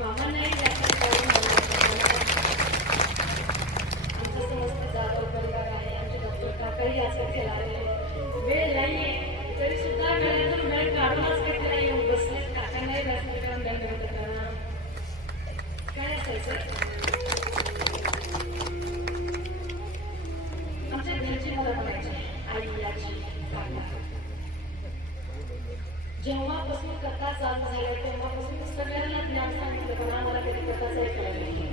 मामा नाही जास्त कारण आमचं समस्त जाधव परिवार आहे. आमचे डॉक्टर काकाही आजकाल खेळाले वेळ नाहीये तरी सुद्धा वेळेतून वेळ काढूनच घेतला येऊन बसले. काका नाही जास्त काम दंड होतं त्यांना काय असायचं. आमच्या घरची मला म्हणायची आई आजी काका. जेव्हापासून कथा चालू झाल्या तेव्हापासून सगळ्यांना ज्ञान सांगितलं पण आम्हाला कधी कथाच ऐकायला नाही.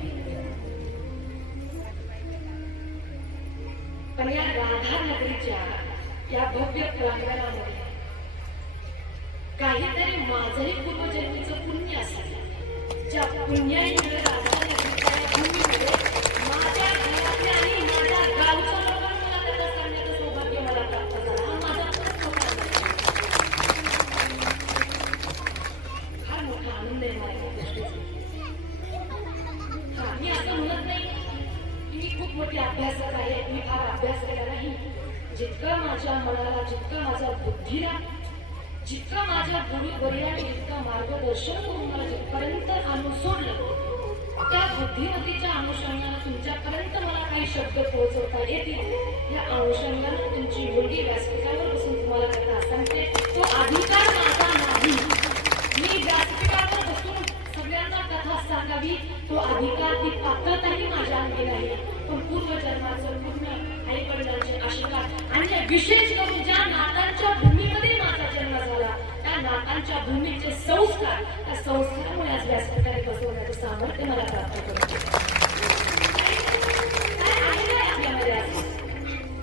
पण या राधानगरीच्या या भव्य प्रांगणामध्ये काहीतरी माझंही पूर्वजन्मीचं पुण्य असेल. ज्या पुण्यामुळे राधानगरीच्या या भूमीमध्ये माझ्या घरातल्या आणि माझ्या गावच्या लोकांना मला कथा सांगण्याचं सौभाग्य मला प्राप्त झालं. हा माझा फार मोठा आनंद आहे मला या गोष्टीचा. मी असं म्हणत नाही की मी खूप मोठी अभ्यासक आहे. मी फार अभ्यास केला नाही. जितकं माझ्या मनाला जितकं माझ्या बुद्धीला जितकं माझ्या गुरुवरियांनी जितकं मार्गदर्शन करून मला जिथपर्यंत आणून सोडलं त्या बुद्धिमत्तेच्या अनुषंगाने तुमच्यापर्यंत मला काही शब्द पोहोचवता येतील. या अनुषंगाने तुमची मुलगी व्यासपीठावर बसून तुम्हाला कथा सांगते. तो अधिकार माझा नाही. मी व्यासपीठावर बसून सगळ्यांना कथा सांगावी तो अधिकार ती पात्रताही माझ्या अंगी नाही. पण पूर्वजन्माचं पुण्य आई वडिलांचे आशीर्वाद आणि विशेष करून ज्या नातांच्या भूमीमध्ये माझा जन्म झाला त्या नातांच्या भूमीचे संस्कार त्या संस्कारामुळे आज व्यासपीठावर बसवण्याचं सामर्थ्य मला प्राप्त करतो.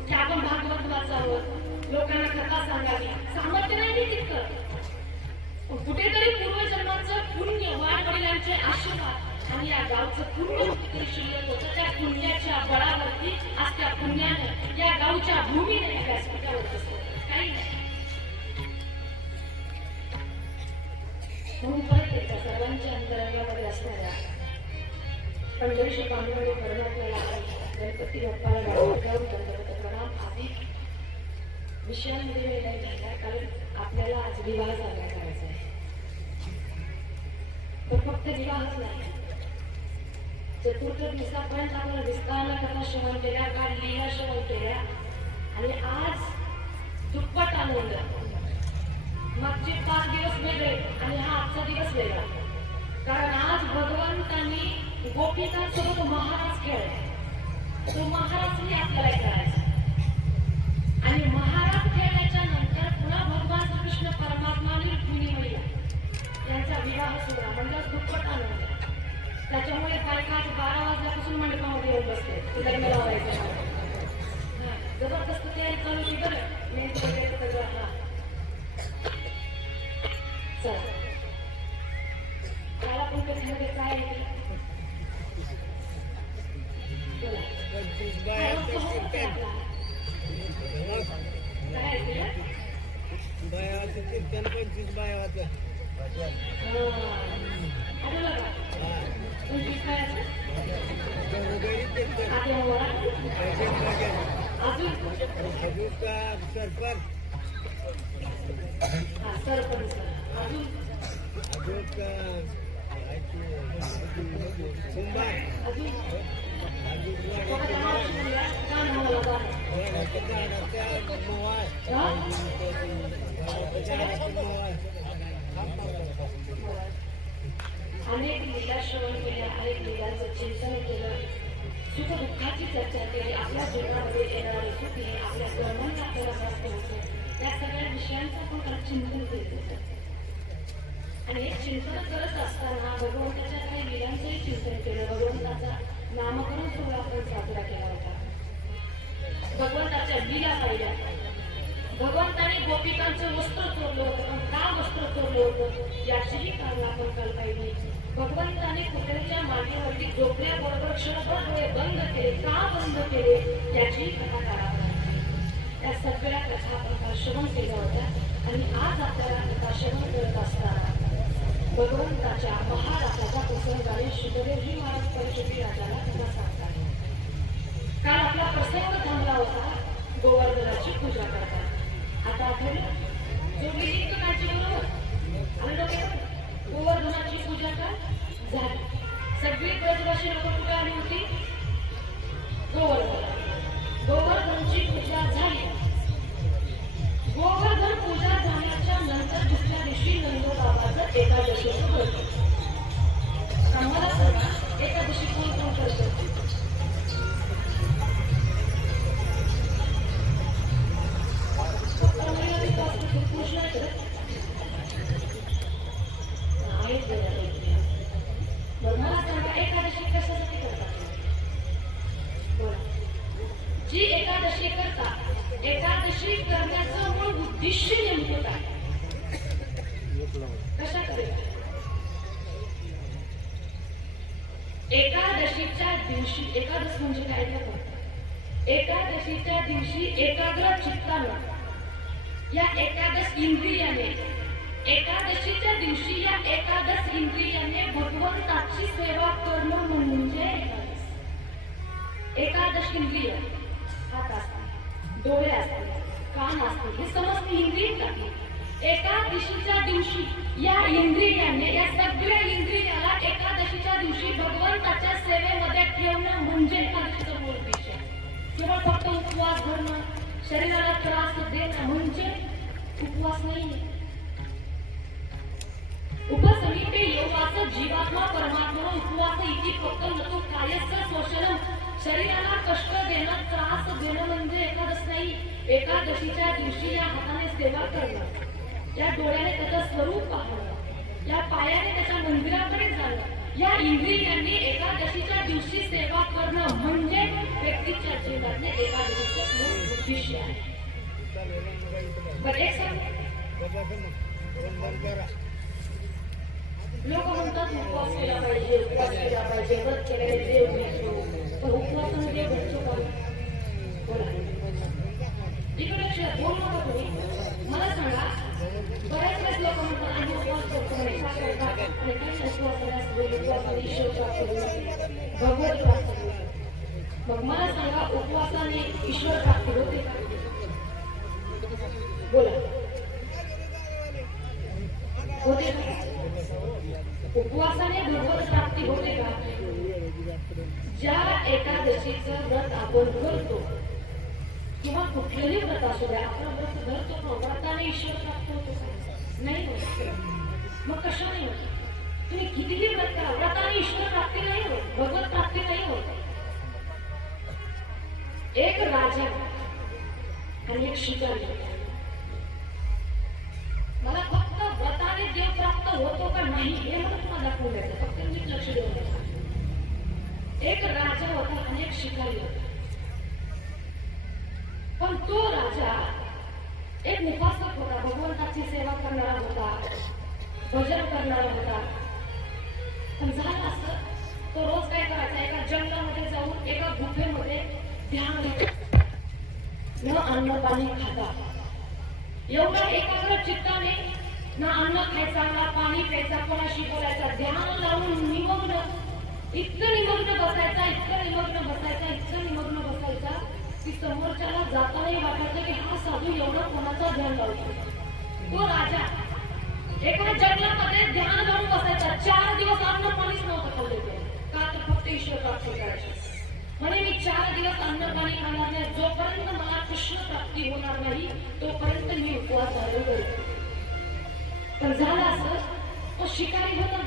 की आपण भागवत वाचावं लोकांना कथा सांगावी सामर्थ्य नाही तितकं. कुठेतरी पूर्वजन्माचं पुण्य वडिलांचे आशीर्वाद आणि या गावचं पुण्य कुठेतरी शिल्लक होतं. त्या पुण्याच्या बळावरती आज त्या पुण्याने या गावच्या भूमीने व्यासपीठावर बसवलं. काही नाही म्हणून परत एकदा सर्वांच्या अंतरंगामध्ये असणाऱ्या पंढरीशी पांडुरंग परमात्म्याला गणपती बाप्पाला गावावर दंडवत प्रणाम. आधी विषयांमध्ये वेळ नाही झाला कारण आपल्याला आज विवाह साजरा करायचा आहे. पण फक्त विवाहच नाही. चतुर्थ दिवसापर्यंत आपण विस्ताराला कथा श्रवण केल्या काल लीला श्रवण केल्या आणि आज दुप्पट आनंद. मागचे 5 दिवस वेगळे आणि हा आजचा दिवस वेगळा. कारण आज भगवंतांनी गोपिकांसोबत महाराज खेळले. तो महाराजही आपल्याला खेळायचा आणि महाराज खेळण्याच्या नंतर पुन्हा भगवान कृष्ण परमात्मा आणि रुक्मिणी यांचा विवाह सोहळा म्हणजे दुप्पट आनंद. त्याच्यामुळे बायका 12 वाजल्यापासून मंडपामध्ये येऊन बसते. लग्न लावायचं जबरदस्त तयारी चालू होती बरं. मेहंदी वगैरे सगळं. हा चला त्याला पण कथेमध्ये काय आहे अनेक लीला श्रवण केल्या अनेक लीलांचं चिंतन केलं. सुख दुःखाची चर्चा केली. आपल्या जीवनामध्ये येणारे सुख आपल्या कर्मांना आपल्याला प्राप्त होतं त्या सगळ्या विषयांचं आपण चिंतन केलं होतं. आणि हे चिंतन करत असताना भगवंताच्या काही लीलांचंही चिंतन केलं. भगवंताचा नामकरण सोहळा आपण साजरा केला होता. भगवंताच्या लीला पाहिल्या. भगवंताने गोपिकांचं वस्त्र चोरलं होतं. पण का वस्त्र चोरलं होतं याचीही कारण आपण काल पाहिली. भगवंताने कुत्र्याच्या मागेवरती झोपल्याबरोबर क्षणभर डोळे बंद केले. का बंद केले याचीही कथा काढा. त्या सगळ्या कथा आपण श्रवण केल्या होत्या आणि आज आपल्याला कथा श्रवण करत असताना भगवंताच्या महाराजाचा प्रसंगाने शुभदेवजी महाराज परिषदी राजाला कथा सांगतात. काल आपला प्रसंग थांबला होता गोवर्धनाची पूजा करतात. आता आठवलं जो विधी काळजी बरोबर आणि गोवर्धनाची पूजा का झाली. एकादशी लोक कुठे आली होती? गोवर्धन. गोवर्धनची पूजा झाली. गोवर्धन पूजा झाल्याच्या नंतर दुसऱ्या दिवशी नंदबाबाचं एकादशीचं व्रत. आम्हाला सांगा एकादशी कोण कोण करतो? पुरुष नाही करत. मला सांगा एकादशी कशासाठी करतात? जी एकादशी करतात, एकादशी करण्याचं मूळ उद्दिष्ट नेमकं काय? कशा करेल? एकादशीच्या दिवशी, एकादश म्हणजे काय करतात? एकादशीच्या दिवशी एकाग्र चित्तानं, या एकादश इंद्रियाने, एकादशीच्या दिवशी या एकादश इंद्रियाने भगवंताची सेवा करणं म्हणजे एकादश इंद्रिय. हात असतात, डोळे असतात, कान असतात, हे समस्त इंद्रिय टाकले. एकादशीच्या दिवशी या इंद्रियाने, या सगळ्या इंद्रियाला एकादशीच्या दिवशी भगवंताच्या सेवेमध्ये ठेवणं म्हणजे एकादशीचा मूळ उद्देश आहे. केवळ फक्त उपवास धरणं, शरीराला त्रास देणं म्हणजे उपवास नाही. उपसमीपे योगाचं जीवात्मा परमात्मा उपवास इति फक्त नतो कायस्य शोषणं. शरीराला कष्ट देणं, त्रास देणं म्हणजे एकादश नाही. एकादशीच्या दिवशी या हाताने सेवा करणं, या डोळ्याने त्याचं स्वरूप पाहणं, या पायाने त्याच्या मंदिराकडे जाणं, या इंद्रियांनी एकादशीच्या दिवशी सेवा करणं म्हणजे व्यक्तीच्या जीवनातले एकादशीचं मूळ उद्दिष्ट आहे. बरं एक सांग, लोक म्हणतात उपवास केला पाहिजे, उपवास केला पाहिजे, व्रत केल्याने देव भेटतो. पण उपवासाने देव भेटतो का? बोला इकडे बोल नका तुम्ही. मला सांगा, बऱ्याच वेळेस लोक म्हणतात आम्ही उपवास करतो म्हणे, का करतात? आणि काय उपवासाने ईश्वर प्राप्त होईल, भगवत प्राप्त होईल. मग मला सांगा, उपवासाने ईश्वर प्राप्ती होते का? बोला होते का? उपवासाने भगवत प्राप्ती होते का? ज्या एकादशीचं व्रत आपण करतो किंवा कुठलेही व्रत असू द्या, आपण व्रत धरतो, व्रताने ईश्वर प्राप्त होतो का? नाही होत. मग कशाने होत? तुम्ही कितीही व्रत करा, व्रताने ईश्वर प्राप्ती नाही होत, भगवत प्राप्ती नाही होत. एक राजा आणि एक शिकारी. मला फक्त व्रताने देव प्राप्त होतो का नाही हे मला तुम्हाला दाखवून द्यायचं, फक्त मी लक्ष देऊ नका. एक राजा होता आणि एक शिकारी होता. पण तो राजा एक उपासक होता, भगवंताची सेवा करणारा होता, भजन करणारा होता. पण झालं असं, तो रोज काय करायचा, एका जंगलामध्ये जाऊन एका गुफेमध्ये ध्यान घ्यायचा, न अन्न पाणी खाता. एवढा एकाग्र चित्ताने ना अन्न खायचा, ना पाणी प्यायचा, कोणाशी बोलायचा, ध्यान लावून निमग्न, इतकं निमग्न बसायचा, इतकं निमग्न बसायचा, इतकं निमग्न बसायचा की समोरच्याला जातानाही वाटायचं की हा साधू एवढा कोणाचा ध्यान लावतो. तो राजा एका जंगलामध्ये ध्यान लावून बसायचा. 4 दिवस अन्न पाणीच नव्हतं खाल्लं. का तर फक्त ईश्वर प्राप्ती करायची. म्हणे मी 4 दिवस अन्न पाणी खाणार नाही, जोपर्यंत मला कृष्ण प्राप्ती होणार नाही तोपर्यंत मी उपवास धारण करतो. पण झालं असं, तो शिकारी होता,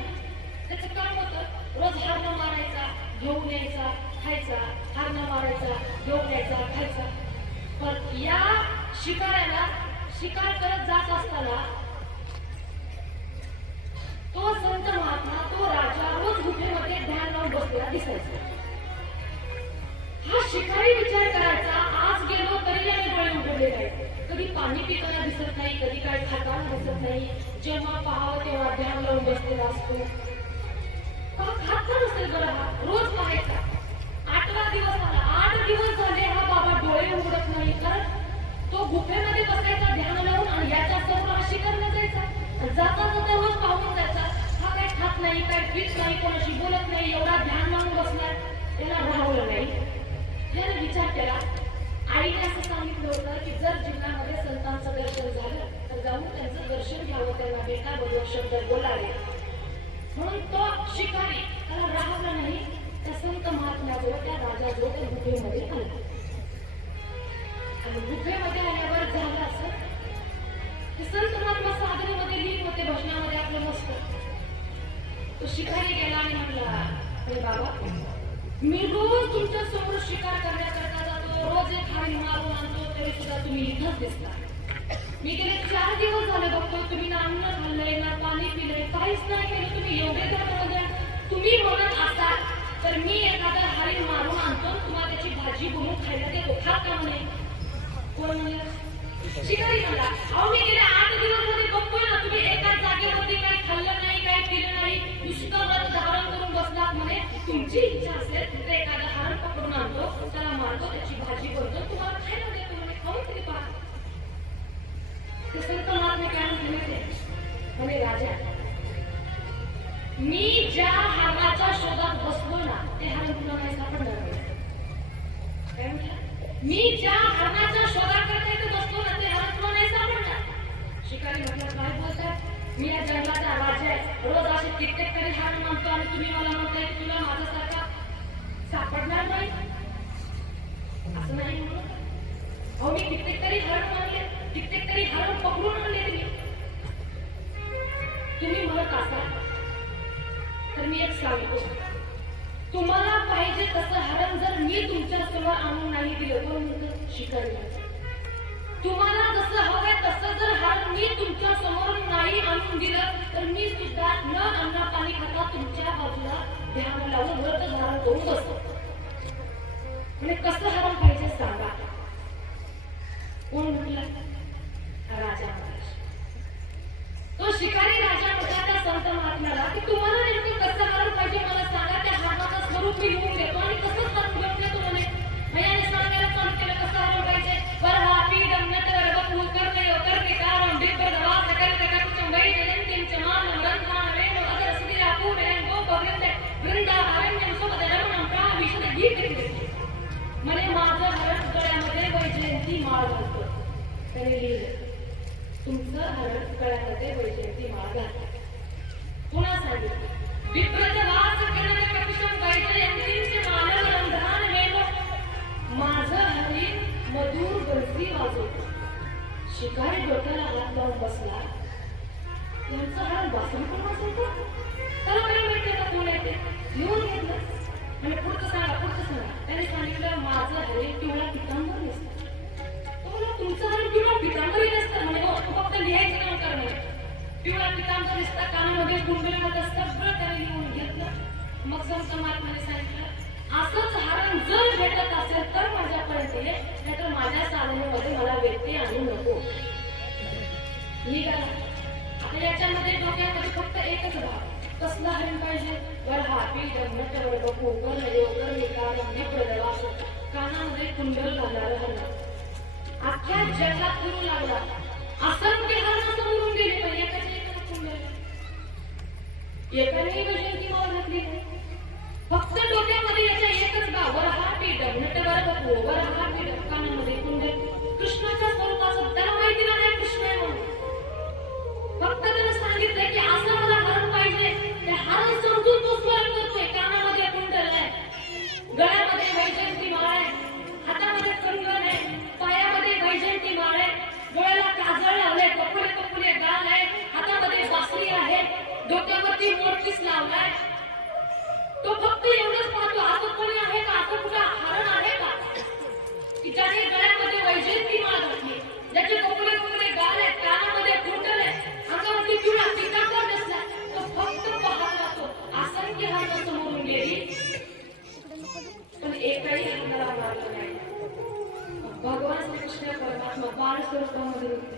त्याचं काम होतं रोज हारणं मारायचा, घेऊन यायचा, खायचा, हारणं मारायचा, घेऊन यायचा, खायचा. पण या शिकाऱ्याला शिकार करत जात असताना तो संत महात्मा, तो राजा रोज गुफेमध्ये ध्यान लावून बसलेला दिसायचा. हा शिकारी विचार करायचा, आज गेलो तरी याने डोळे उघडले नाही, कधी पाणी पिताना दिसत नाही, कधी काय खाताना दिसत नाही. जेव्हा पाहावं तेव्हा ध्यान लावून बसलेला असतो. का खात नसेल बरं? हा रोज पाहायचा. 8वा दिवस आला, 8 दिवस झाले हा बाबा डोळे उघडत नाही. कारण तो गुफेमध्ये बसायचा ध्यान लावून आणि याच्या समोर हा शिकारला जायचा. जाता जाता रोज पाहून जायचा, हा काय खात नाही, काय पीत नाही, कोणाशी बोलत नाही, एवढा ध्यान लावून बसलाय. त्याला राहवलं नाही. त्याने विचार केला. आईने असं सांगितलं होतं की जर जीवनामध्ये संतांचं दर्शन झालं तर जाऊन त्यांचं दर्शन घ्यावं, त्यांना भेटा, बरोबर शब्द बोलावे. म्हणून शिकाऱ्याजवळ त्या राजाजवळ त्या गुफेमध्ये आला. आणि गुफेमध्ये आल्यावर झालं असं की संत महात्मा साधनेमध्ये लीन होते, भजनामध्ये आपलं मस्त. तो शिकारी गेला आणि म्हणला, अरे बाबा, मी रोज तुमच्या समोर शिकार करण्याकरता जातो, रोज एक हरिण मारून आणतो, तरी सुद्धा तुम्ही इथंच दिसता. मी गेले 4 दिवस झाले बघतो, तुम्ही ना अन्न खाल्लंय ना पाणी पिलंय, काहीच नाही केलं. तुम्ही एवढे जर तुम्ही म्हणत असाल तर मी एखादा हरिण मारून आणतो, तुम्हाला त्याची भाजी बनवून खायला देतो, खात का म्हणे? कोण म्हणे? शिकारी म्हणला, अहो मी गेले 8 दिवस झाले बघतोय ना, तुम्ही एकाच जागेवरती काही खाल्लं नाही, काही पिलं नाही, नुसतं व्रत धारण करून बसलात म्हणे. तुमची इच्छा असेल तर एखादा हरण पकडून आणतो, त्याला मारतो, त्याची भाजी बनवतो, तुम्हाला खायला देतो म्हणे, खाऊन तरी पहा. ते संत महात्मे काय म्हणाले म्हणे, राजा, मी ज्या हरणाच्या शोधात बसलो ना, ते हरण तुला नाही सापडणार. काय म्हटलं? मी ज्या हरणाच्या शोधाकरता इथे बसलो ना, ते हरण तुला नाही सापडणार. शिकारी म्हटलं, काय बोलतात? मी या जंगलाचा राजा आहे, रोज असे कित्येक तरी हरण म्हणतो आणि तुम्ही मला म्हणताय की तुला माझ्यासारखा सापडणार नाही. असं नाही म्हणून अहो, मी कित्येक तरी हरण मारले, कित्येक तरी हरण पकडून आणले. तुम्ही म्हणत असाल तर मी एक सांगतो, तुम्हाला पाहिजे तसं हरण जर मी तुमच्या समोर आणून नाही दिलं, कोण म्हणतं? शिकारी. तुम्हाला जसं हवंय तसं जर हरण मी तुमच्या समोर नाही आणून दिलं तर मी सुद्धा न अन्न पाणी खाता तुमच्या बाजूला ध्यान लावून व्रत धारण करून बसतो. म्हणजे कसं हरण पाहिजे सांगा. कोण म्हटलं? राजा महाराज. तो शिकारी राजा म्हटला त्या संत महात्म्याला की तुम्हाला नेमकं कसं हरण पाहिजे मला सांगा, त्या हरणाचं स्वरूप मी लिहून देतो आणि कसं हरण घेऊन देतो म्हणे. मैयाने सांगायला चालू केलं कसं हरण पाहिजे. वरहा पीडम नटर बकू करणे करणे कारण डिपर दवा सकल तक चंबई जन तीन चमान रंधान रेणो अदर सुदिरा पूरे गो बगंदे वृंदा अरण्यम सुबदरम प्रा विशद गीत म्हणे माझं हरण गळ्यामध्ये वैजयंती माळ घालतो. त्याने लिहिलं, तुमचं हरण गळ्यामध्ये वैजयंती माळ घालतो. पुन्हा सांगितलं, विप्रजवास करणे कपिशम वैजयंतीचे मानव रंधान रेणो. माझं हरिण मधुर बंसी वाजवतो. शिकारी डोक्याला हात लावून बसला, यांचं हरण बासरी पण वाजवतो. त्याला काय माहिती आता कोण येते? लिहून घेतलं आणि पुढचं सांगा, पुढचं सांगा. त्याने सांगितलं, माझं हरिण पिवळ्या पितांबर नसतं. तुमचं हरिण पिवळ्या पितांबरी नसतं म्हणे. हो, तू फक्त लिहायचं काम कर म्हणे. पिवळ्या पितांबर असतं, कानामध्ये गुंडळी होतं, सगळं त्याने लिहून घेतलं. मग संत महात्म्याने सांगितलं, असंच हरण जर भेटत असेल तर माझ्यापर्यंत ये, नाहीतर माझ्या साधनेमध्ये मला व्यक्ती आणू नको. निघाला. आता याच्यामध्ये डोक्यामध्ये फक्त एकच भाग, कसला हरण पाहिजे? वरहा पीडम नटर बकू करणे करणे कारण डिपर दवा, कानामध्ये कुंडल घालणारं हरण. अख्ख्या जगात फिरू लागला. असंख्य हरण समोरून गेले, पण एकाच्या एकाला कुंडल. एकाने वैजयंती माळ घातली नाही. फक्त डोक्यामध्ये याच्या एकच भाग, वरहा पीडम नटर बकू वरहा पीडम, कानामध्ये कुंडल. कृष्णाच्या स्वरूपाचं त्याला माहिती नाही कृष्ण आहे म्हणून. फक्त त्याने सांगितलं की असं मला हरण पाहिजे. ते हरण समजून तो स्मरण करतोय. कानामध्ये कुंडल आहे, गळ्यामध्ये वैजयंती माळ आहे, हातामध्ये कंगन आहे, पायामध्ये वैजयंती माळ आहे, डोळ्याला काजळ लावले, कपडे कपडे गाल आहे, हातामध्ये बासरी आहे, डोक्यावरती मोरपीस लावलाय. तो फक्त एवढंच पाहतो, असं कोणी आहे का, असं कुठं हरण आहे का की ज्याने गळ्यामध्ये वैजयंती माळ घातली, ज्याचे कपडे कपडे गाल आहेत, कानामध्ये कुंडल आहे, अंगावरती पिवळा पितांबर नसला. तो फक्त पाहत राहतो. असंख्य हरण समोरून गेली, पण एकही हरणाला मारलं नाही. भगवान श्रीकृष्ण परमात्मा बाळ स्वरूपामध्ये होते.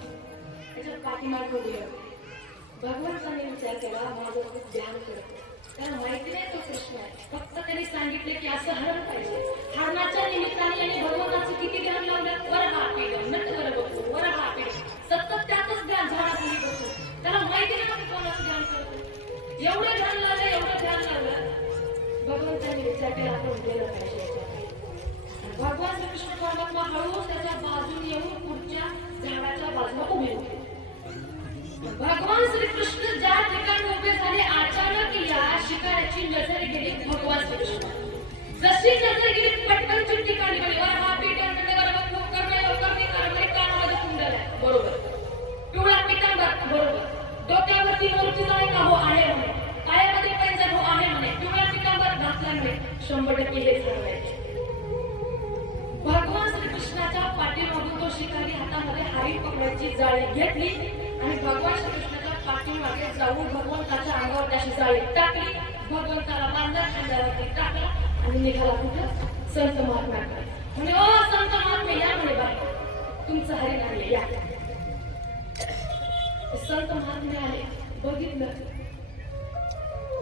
त्याच्या पाठीमागे उभे होते. भगवंताने विचार केला, माझं खूप ध्यान करतो. त्याला माहिती नाही तो कृष्ण आहे. फक्त त्यांनी सांगितले की असं हरण पाहिजे. हरणाच्या निमित्ताने आणि भगवंताचं किती ध्यान लावलं. वरहा पीडम नटर बकू वरहा पीडम, सतत त्यातच ध्यान झाडाखाली बसून. त्याला माहिती नाही कोणाचं ध्यान करतो. एवढं ध्यान लावलं, एवढं ध्यान लावलं. भगवंताने विचार केला, आपण गेलं पाहिजे. भगवान श्रीकृष्ण परमात्मा हळूच त्याच्या बाजूने येऊन पुढच्या झाडाच्या बाजूला उभे होते. भगवान श्रीकृष्ण ज्या ठिकाणी उभे झाले, अचानक या शिकाऱ्याची नजर गेली भगवान श्रीकृष्ण. जशी नजर नाही 100% हेच करायचे. भगवान श्रीकृष्णाच्या पाठीमागून तो शिकारी हातामध्ये हरिण पकडायची जाळी घेतली आणि भगवान श्रीकृष्णाच्या पाठीमागे जाऊन भगवंताच्या अंगावर त्याची जाळी टाकली, भगवंताला बांधला, खांद्यावरती टाकला आणि निघाला कुठं? संत महात्म्याकडे. म्हणे ओ संत महात्मे या म्हणे बाहेर, तुमचं हरिण आले या. संत महात्मे आले, बघितलं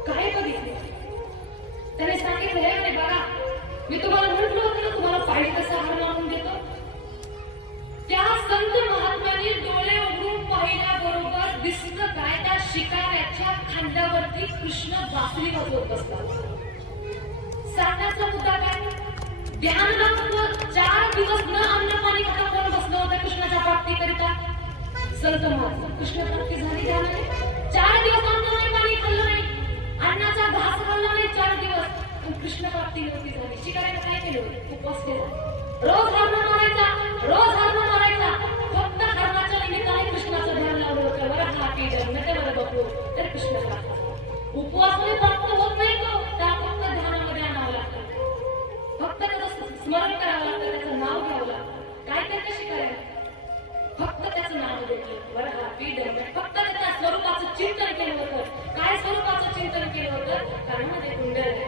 काय बघितलं? त्याने सांगितलं हे म्हणे बघा, मी तुम्हाला म्हटलं होतं ना तुम्हाला पाणी कसा हार मागून देतो. त्या संत महात्म्याने डोळे उघडून पाहिल्याबरोबर दिसलं काय? त्या शिकाऱ्याच्या खांद्यावरती कृष्ण बासरी वाजवत बसला. सांगण्याचा मुद्दा काय? ध्यानात 4 दिवस न अन्न पाणी खाता कोण बसलं होतं कृष्णाच्या प्राप्तीकरिता? संत महात्मा. कृष्ण प्राप्ती झाली ध्यानाने. 4 दिवस अन्न नाही पाणी खाल्लं नाही, अन्नाचा घास खाल्ला नाही 4 दिवस, पण कृष्ण प्राप्ती नव्हती झाली. शिकाऱ्याने काय केलं होतं? उपवास केला. रोज हरण मारायचा, रोज हरण मारायचा. फक्त हरणाच्या निमित्ताने कृष्णाचं ध्यान लावलं होतं. बरं हा पी जन्मते बरं बघू तर कृष्ण प्राप्त. उपवासाने प्राप्त होत नाही तो, त्या फक्त ध्यानामध्ये आणावं लागतं. फक्त त्याचं स्मरण करावं लागतं, त्याचं नाव घ्यावं लागतं. काय करते शिकाऱ्याने? फक्त त्याचं नाव घेतलं. बरं हा पी जन्मते. फक्त त्याच्या स्वरूपाचं चिंतन केलं होतं. काय स्वरूपाचं चिंतन केलं होतं? कानामध्ये कुंडल आहे,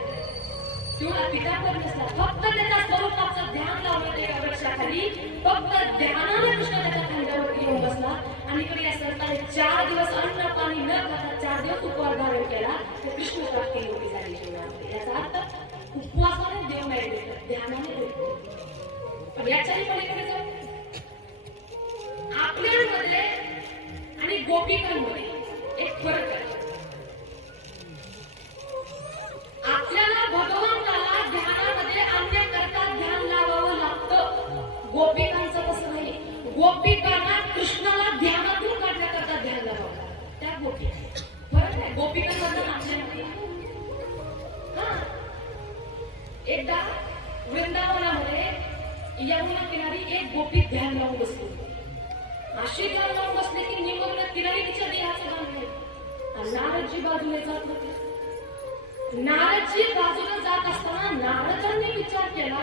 किंवा पितांबर नसला. फक्त त्याच्या स्वरूपाचं ध्यान लावलं एका वृक्षाखाली. फक्त ध्यानाने कृष्ण त्याच्या खांद्यावरती येऊन बसला आणि इकडे या संतांनी 4 दिवस अन्न पाणी न खाता 4 दिवस उपवास धारण केला, तर कृष्ण प्राप्ती योगी झाली जीवनामध्ये. याचा अर्थ उपवासाने देव नाही देतात, ध्यानाने देतो. पण याच्याही पलीकडे जाऊ, आपल्यामध्ये आणि गोपिकांमध्ये एक फरक आहे. आपल्याला भगवंताला ध्यानामध्ये आणण्याकरता ध्यान लावावं लागतं. गोपिकांचं कसं नाही. गोपिकांना कृष्णाला ध्यानातून काढण्याकरता ध्यान लावावं लागतं. त्या गोपिका फरक आहे गोपिकांमधलं आपल्यामध्ये. एकदा वृंदावनामध्ये यमुना किनारी एक गोपी ध्यान लावून बसली. अशी ध्यान लावून बसली की निमग्न किनारी तिच्या देहाचं गाण नाही. नारदजी बाजूने जात होते. नारदजी बाजूला जात असताना नारदांनी विचार केला,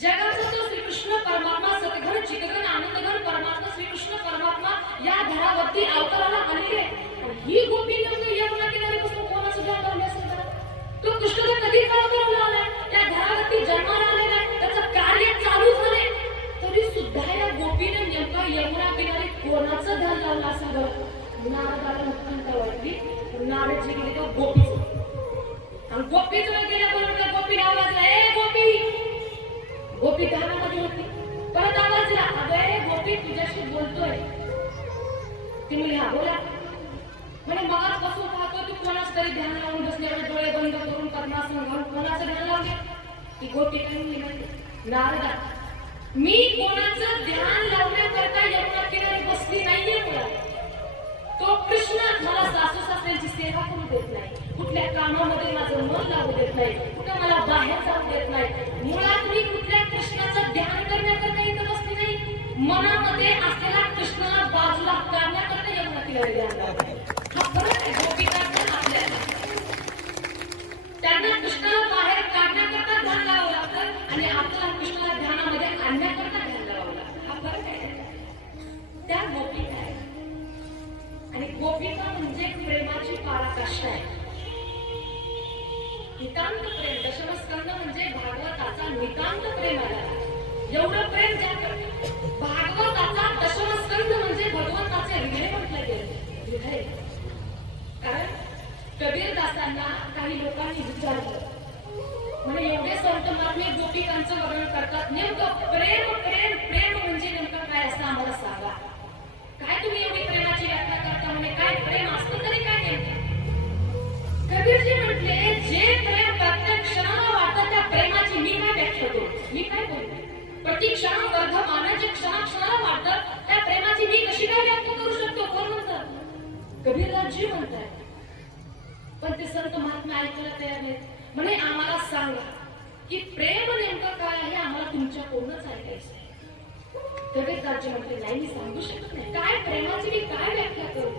जगाचा तो श्रीकृष्ण परमात्मा सतघन चितघन आनंदघन परमात्मा श्रीकृष्ण परमात्मा या घरावरती अवताराला आलेले, ही गोपी नेमकं यमुना किनारी बसून कोणाचं ध्यान लावले असेल? तो कृष्ण तर कधीच अवताराला आलाय, त्या घरावरती जन्माला आलेला आहे, त्याचं कार्य चालू झाले, तरी सुद्धा या गोपीने नेमका यमुना किनारी कोणाचं ध्यान लावलं असेल? नारदाला उत्कंठा वाटली. नारदजी गेले तो गोपीचं, आणि गोपीचं गेल्याबरोबर त्या गोपीने आवाज दिला, ए गोपी. गोपी ध्यानामध्ये होती. परत आवाज दिला, अगं गोपी तुझ्याशी बोलतोय. ती मुली हा बोला. म्हणे मगाचपासून पाहतो तू कोणाच तरी ध्यान लावून बसल्यावर डोळे बंद करून पद्मासन घालून कोणाचं ध्यान लावले? ती गोपी काय म्हणली? नारदा, मी कोणाचं ध्यान लावण्याकरता यमुना किनारी बसली नाहीये. मुळात तो कृष्ण मला सासू सासऱ्यांची सेवा करू देत नाही, कुठल्या कामामध्ये माझं मन लागू देत नाही, कुठं मला बाहेर जाऊ देत नाही. मुळात मी कुठल्या कृष्णाचं ध्यान करण्याकरता इथं बसली नाही, मनामध्ये असलेला कृष्णाला बाजूला काढण्याकरता यमुना किनारी ध्यान लावते. हा फरक आहे गोपिकांचा आपल्याला. त्यांना कृष्णाला बाहेर काढण्याकरता ध्यान लावावं लागतं आणि आपल्याला कृष्णाला ध्यानामध्ये आणण्याकरता ध्यान लावावं लागतं. हा फरक आहे. त्या गोपिका आहे आणि गोपिका म्हणजे प्रेमाची पराकाष्ठा आहे. नितांत प्रेम. दशमस्कंद म्हणजे भागवताचा नितांत प्रेम आहे. एवढं प्रेम ज्याकडे भागवताचा दशमस्कंद म्हणजे भगवंताचे हृदय म्हटलं गेलं. हृदय. कारण कबीरदासांना काही लोकांनी विचारलं, म्हणजे एवढे संत महात्मे गोपिकांचं वर्णन करतात, नेमकं प्रेम प्रेम प्रेम म्हणजे नेमकं काय असं आम्हाला सांगा. काय तुम्ही एवढी प्रेमाची व्याख्या करता? म्हणजे काय प्रेम असतं तरी काय नेमकं? कबीरजी म्हटले, जे प्रेम प्रत्येक क्षणाला वाटतं त्या प्रेमाची मी काय व्याख्या करू? मी काय बोलते? प्रति क्षण वर्धमान जे क्षणाक्षणाला वाटतं त्या प्रेमाची मी कशी काय व्याख्या करू शकतो? कोण म्हणतं? कबीरदासजी म्हणतात. पण ते संत महात्मा ऐकायला तयार नाहीत. म्हणे आम्हाला सांगा की प्रेम नेमकं काय आहे, आम्हाला तुमच्याकडूनच ऐकायचं आहे. कबीरदासजी म्हटले, नाही मी सांगू शकत नाही. काय प्रेमाची मी काय व्याख्या करू?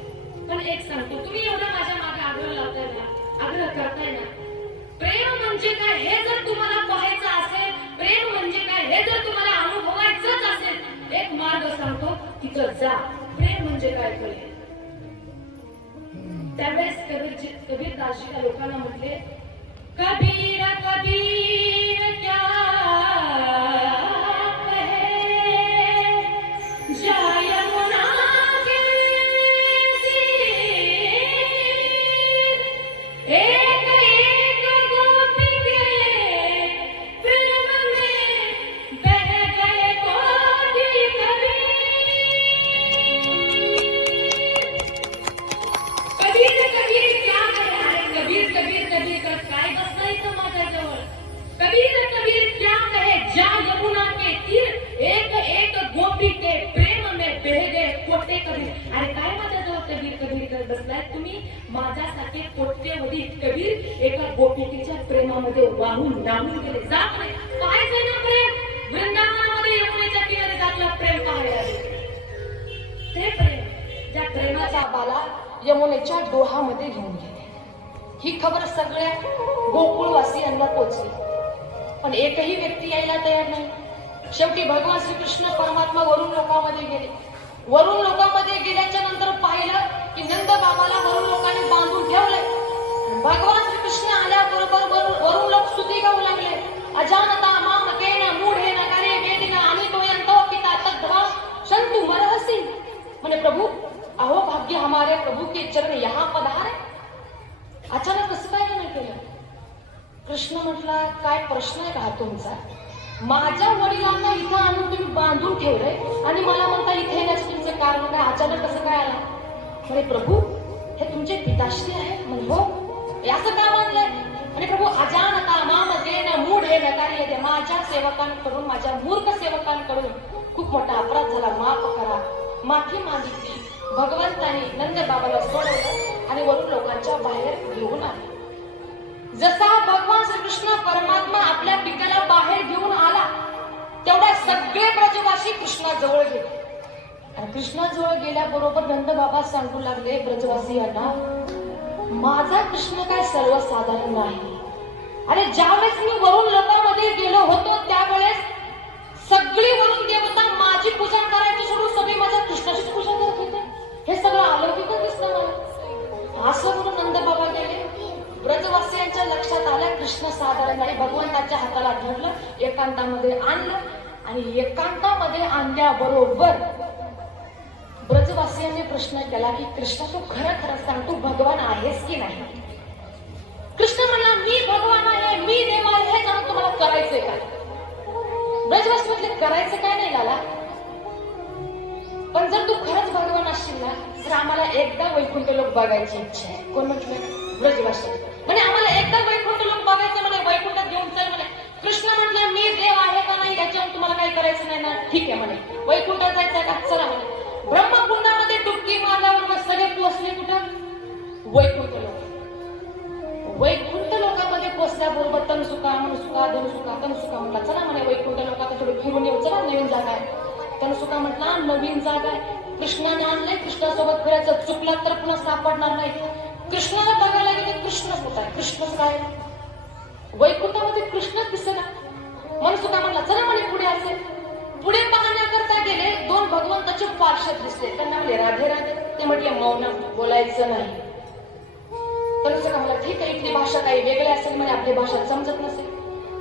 पण एक सांगतो, तुम्ही एवढं माझ्या मागे आग्रह लावताय ना, आग्रह करताय ना, प्रेम म्हणजे काय हे जर तुम्हाला पाहायचं असेल, प्रेम म्हणजे काय हे जर तुम्हाला अनुभवायचंच असेल, एक मार्ग सांगतो, तिथं जा. प्रेम म्हणजे काय कळेल. त्यावेळेस कबीर दासजी त्या लोकांना म्हटले, कबीर कबीर क्या माझ्यासाठी कोट्यवधी कबीर एका गोपिकेच्या प्रेमामध्ये वाहून नाहून गेले. जात नाही काय झालं प्रेम. वृंदावनामध्ये यमुनेच्या किनारी जातला प्रेम पाहायला ते प्रेम, ज्या प्रेमाचा बाला यमुनेच्या डोहामध्ये घेऊन गेले. ही खबर सगळ्या गोकुळवासियांना पोचली, पण एकही व्यक्ती यायला तयार नाही. शेवटी भगवान श्रीकृष्ण परमात्मा वरून लोकांमध्ये गेले. वरून लोकांमध्ये गेल्याच्या नंतर पाहिलं की नंद बाबाला वरून लोकांनी बांधून ठेवले. भगवान श्रीकृष्ण आल्याबरोबर वरून लोक स्तुती गाऊ लागले. अजानता माम केन मूढेन करे वेदिना अनितोयंतो पिता तद्भा शंतु मरहसी. म्हणे प्रभू, अहो भाग्य हमारे प्रभू के चरण यहाँ पधारे. अचानक कसं काय नाही केलं. कृष्ण म्हटला, काय प्रश्न आहे का तुमचा. माझ्या वडिलांना इथं आणून तुम्ही बांधून ठेवलंय आणि मला म्हणता इथे येण्याचं तुमचं कारण काय. अचानक कसं काय आला. म्हणे प्रभू, हे तुमचे पिताश्री आहे. म्हणे हो. असं का बांधलंय. आणि प्रभू, अजानता माम केन मूढेन कार्य, माझ्या सेवकांकडून, माझ्या मूर्ख सेवकांकडून खूप मोठा अपराध झाला, माफ करा. माफी मागितली. भगवंताने नंद बाबाला सोडवलं आणि वरून लोकांच्या बाहेर घेऊन आले. जसा भगवान श्रीकृष्ण परमात्मा आपल्या पित्याला बाहेर घेऊन आला, तेवढ्या सगळे ब्रजवासी कृष्णाजवळ गेले. आणि कृष्णाजवळ गेल्याबरोबर नंद बाबा सांगू लागले ब्रजवासियांना, माझा कृष्ण काय सर्वसाधारण नाही. अरे ज्यावेळेस मी वरून लोकांमध्ये गेलो होतो त्यावेळेस सगळी वरून देवता माझी पूजा करायची सोडून सगळे माझ्या कृष्णाचीच पूजा करत होते. हे सगळं अलौकिकच दिसतं मला. असं म्हणून नंद बाबा गेले. ब्रजवासियांच्या लक्षात आलं कृष्ण साधारण नाही. भगवंताच्या हाताला धरलं, एकांतामध्ये आणलं आणि एकांतामध्ये आणल्याबरोबर ब्रजवासियांनी प्रश्न केला की कृष्ण, तू खरं खरं सांग, तू भगवान आहेस की नाही. कृष्ण म्हणला, मी भगवान आहे, मी देव आहे, हे जाणून तुम्हाला करायचंय काय. ब्रजवासी म्हटले, करायचं काय नाही लाला, पण जर तू खरंच भगवान असशील ना तर आम्हाला एकदा वैकुंठ लोक बघायची इच्छा आहे. कोण म्हटलं. ब्रजवासी म्हणे, आम्हाला एकदा वैकुंठ लोक बघायचं. म्हणे वैकुंठात घेऊन चल. म्हणे कृष्ण म्हटलं, मी देव आहे का नाही याच्यावर तुम्हाला काही करायचं नाही ना. ठीक आहे म्हणे, वैकुंठात जायचं का. चला म्हणे. ब्रह्मकुंडामध्ये डुबकी मारल्यावर सगळे पोचले कुठं. वैकुंठ लोक. वैकुंठ लोकांमध्ये पोचल्याबरोबर तनसुका, मनसुका, धनसुका, तनसुका म्हटला, चला म्हणे वैकुंठ लोकांना थोडं फिरून येऊ, चला नवीन जागा आहे. तनसुका म्हटला, नवीन जागा आहे, कृष्णाने आणलंय, कृष्णासोबत फिरायचं, चुकला तर पुन्हा सापडणार नाही. कृष्णाला बघायला गेले, कृष्ण कुठं आहे. कृष्णच काय वैकुंठामध्ये कृष्णच दिसेना. मनसुका म्हटला, चला म्हणे पुढे असेल. पुढे पाहण्याकरता गेले. दोन भगवंताचे पार्षद दिसले. त्यांना म्हणले, राधे राधे. ते म्हटले, मौन, बोलायचं नाही. तनसुका म्हणला, ठीक आहे, इथली भाषा काही वेगळी असेल, म्हणे आपली भाषा समजत नसेल.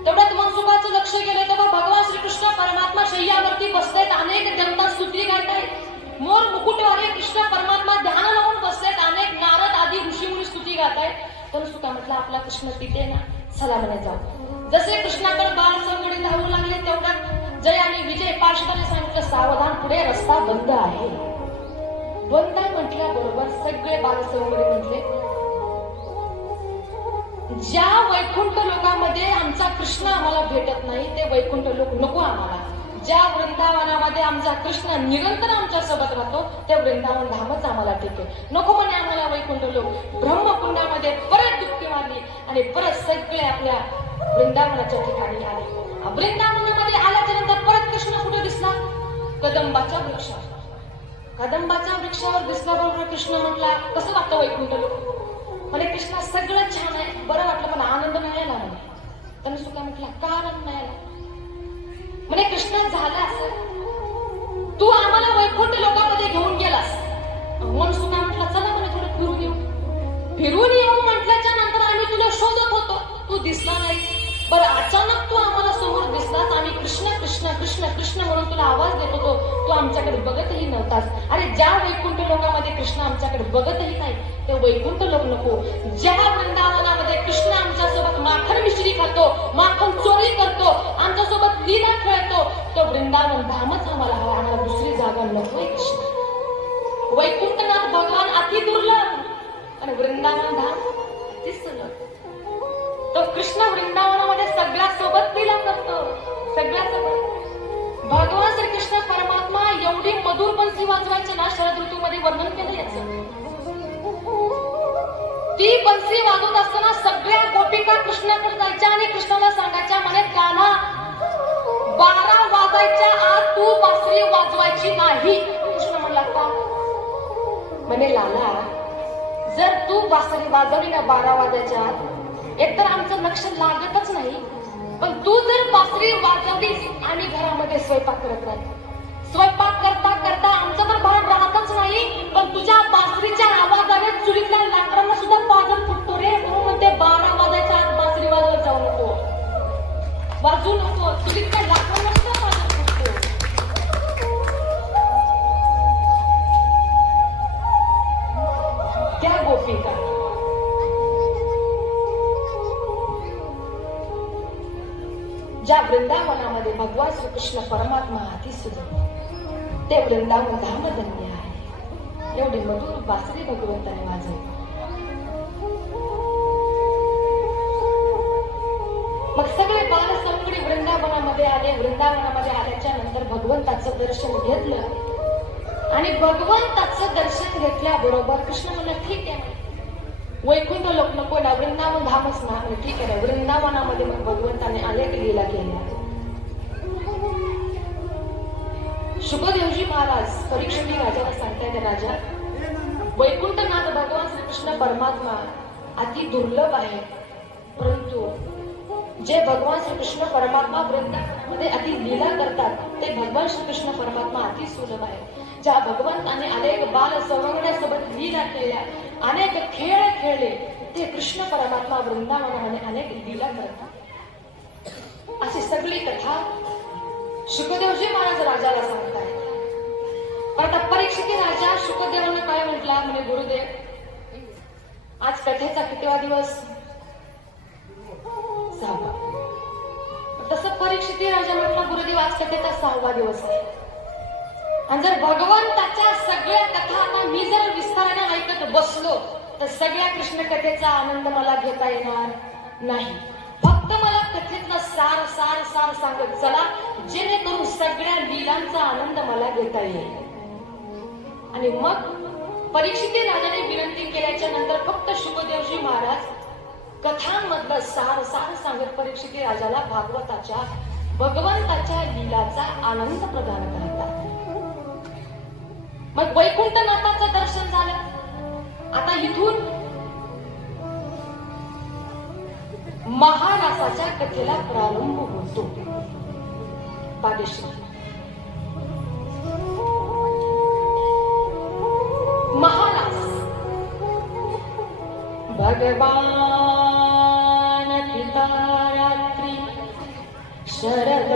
तेवढ्यात मनसुखाचं लक्ष गेलं तेव्हा भगवान श्रीकृष्ण परमात्मा शय्यावरती बसलेत. अनेक देवता स्तुती गातायत. मोर मुकुटवाले कृष्ण परमात्मा ध्यान लावून बसलेत. अनेक नारद आदी ऋषीमुनी स्तुती गातायत. तनसुका म्हटलं, आपला कृष्ण तिथे ना, चला म्हणे जाऊ. जसे कृष्णाकडे बाल संगडी धावू लागले तेवढ्यात जय आणि विजय पार्षदाने सांगितलं, सावधान, पुढे रस्ता बंद आहे. बंद आहे म्हटल्याबरोबर सगळे बालसंगडी म्हटले, ज्या वैकुंठ लोकांमध्ये आमचा कृष्ण आम्हाला भेटत नाही ते वैकुंठ लोक नको आम्हाला. ज्या वृंदावनामध्ये आमचा कृष्ण निरंतर आमच्या सोबत राहतो ते वृंदावन धामच आम्हाला ठीक आहे. नको म्हणे आम्हाला वैकुंठ लोक. ब्रह्मकुंडामध्ये परत डुबकी मारली आणि परत सगळे आपल्या वृंदावनाच्या ठिकाणी आले. वृंदावनामध्ये आल्याच्या नंतर परत कृष्ण कुठे दिसला. कदंबाच्या वृक्षावर. कदंबाच्या वृक्षावर दिसल्याबरोबर कृष्ण म्हटला, कसं वाटतं वैकुंठ लोक. म्हणे कृष्णा सगळं छान आहे, बरं वाटलं पण आनंद नाही आला म्हणे. त्याने सुद्धा म्हटला का आनंद नाही आला? म्हणे कृष्णा झाला असं, तू आम्हाला वैकुंठ लोकांमध्ये घेऊन गेलास. मन सुद्धा म्हटला चला म्हणे थोडं फिरून येऊ. फिरून येऊ म्हटल्याच्या नंतर आम्ही तुला शोधत होतो, तू दिसला नाही. बरं अचानक तू आम्हाला समोर दिसलास, आम्ही कृष्ण कृष्ण कृष्ण कृष्ण म्हणून तुला आवाज देत होतो, तू आमच्याकडे बघतही नव्हतास. अरे ज्या वैकुंठ लोकांमध्ये कृष्ण आमच्याकडे बघतही नाही ते वैकुंठ लोक नको. ज्या वृंदावनामध्ये कृष्ण आमच्यासोबत माखन मिश्री खातो, माखन चोरी करतो, आमच्यासोबत लीला खेळतो, तो वृंदावन धामच आम्हाला हवा, आम्हाला दुसरी जागा नकोय. कृष्ण वैकुंठनाथ भगवान अति दुर्लभ आणि वृंदावन धाम अति सुलभ. तो कृष्ण वृंदावनामध्ये सगळ्या सोबत लीला करतो, सगळ्या सोबत. भगवान श्रीकृष्ण परमात्मा एवढी मधुर बंसी वाजवायचे ना, शरद ऋतूमध्ये वर्णन केलं याचं. ती बंसी वाजवत असताना सगळ्या गोपिका कृष्णाकडे जायच्या आणि कृष्णाला सांगायच्या म्हणे कान्हा 12 वाजायच्या आत तू बासरी वाजवायची नाही. कृष्ण म्हणला का? म्हणे लाला जर तू बासरी वाजवली ना 12 वाजायच्या आत, एकतर आमचं लक्ष लागतच नाही, पण तू जर बासरी वाजवलीस आम्ही घरामध्ये स्वयंपाक करत राहतो. स्वयंपाक करता करता आमचं तर भान राहतच नाही, पण तुझ्या बासरीच्या आवाजाने चुलीतल्या लाकडांना सुद्धा पाजर फुटतो रे. म्हणून म्हणते 12 वाजायच्या आत बासरी वाजवत जाऊ नको, वाजू नको, चुलीतल्या लाकडांना सुद्धा पाजर फुटतो. त्या गोपिका ज्या वृंदावनामध्ये भगवान श्रीकृष्ण परमात्मा अति सुलभ, ते वृंदावन धामधन्य आहे. एवढी मधुर बासरी भगवंताने वाजवली. मग सगळे बालसंगडी वृंदावनामध्ये आले. वृंदावनामध्ये आल्याच्या नंतर भगवंताचं दर्शन घेतलं आणि भगवंताचं दर्शन घेतल्याबरोबर कृष्ण म्हणलं ठीक आहे, वैकुंठ लोक नको ना, वृंदावन धामच ना. ठीक आहे ना, वृंदावनामध्ये मग भगवंताने अनेक लीला केल्या. शुकदेवजी महाराज परीक्षित राजाला सांगतायत, राजा वैकुंठनाथ भगवान श्रीकृष्ण परमात्मा अति दुर्लभ आहे, परंतु जे भगवान श्रीकृष्ण परमात्मा वृंदावनामध्ये अति लीला करतात ते भगवान श्रीकृष्ण परमात्मा अति सुलभ आहे. ज्या भगवंताने अनेक बाल सवंगड्यासोबत लीला केल्या, अनेक खेळ खेळले, ते कृष्ण परमात्मा वृंदावनामध्ये अनेक लीला करतात. अशी सगळी कथा शुकदेवजी महाराज राजाला सांगतायत. आता परीक्षित राजा शुकदेवांना काय म्हटला? म्हणे गुरुदेव आज कथेचा कितवा दिवस? 6वा. तसं परीक्षित राजा म्हटला गुरुदेव आज कथेचा 6वा दिवस आहे. आणि जर भगवंताच्या सगळ्या कथा आता मी जर विस्ताराने ऐकत बसलो तर सगळ्या कृष्ण कथेचा आनंद मला घेता येणार नाही. फक्त मला कथेतलं सार सार सार सांगत चला, जेणेकरून सगळ्या लीलांचा आनंद मला घेता येईल. आणि मग परीक्षित राजाने विनंती केल्याच्या नंतर फक्त शुकदेवजी महाराज कथांमधलं सार सार सांगत परीक्षित राजाला भागवताच्या भगवंताच्या लीलाचा आनंद प्रदान करतात. मग वैकुंठनाथाचं दर्शन झालं. आता इथून महारासाच्या कथेला प्रारंभ होतो. पादेश्वर महारास भगवान पिता रात्री शरद